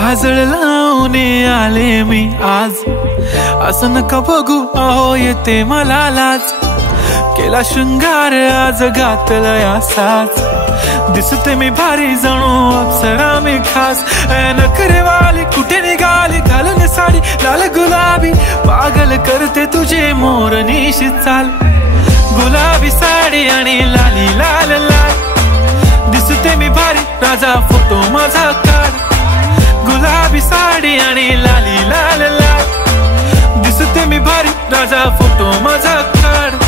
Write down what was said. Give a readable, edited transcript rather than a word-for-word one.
काजळ लावून आले मी आज, असं नका बघू अहो येते मला लाज। केला शृंगार आज घातलाय असाच, दिसते मी भारी जणू अप्सरा मी खास। नखरेवाली कुठे निघाली घालून साडी लाल गुलाबी, पागल करते तुझे मोरनीशी चाल। गुलाबी साडी आणि लाली लाल लाल, दिसते मी भारी राजा फोटो माझा काढ। गुलाबी साडी आणि लाली लाल लाल, दिसते मी भारी राजा फोटो माझा काढ।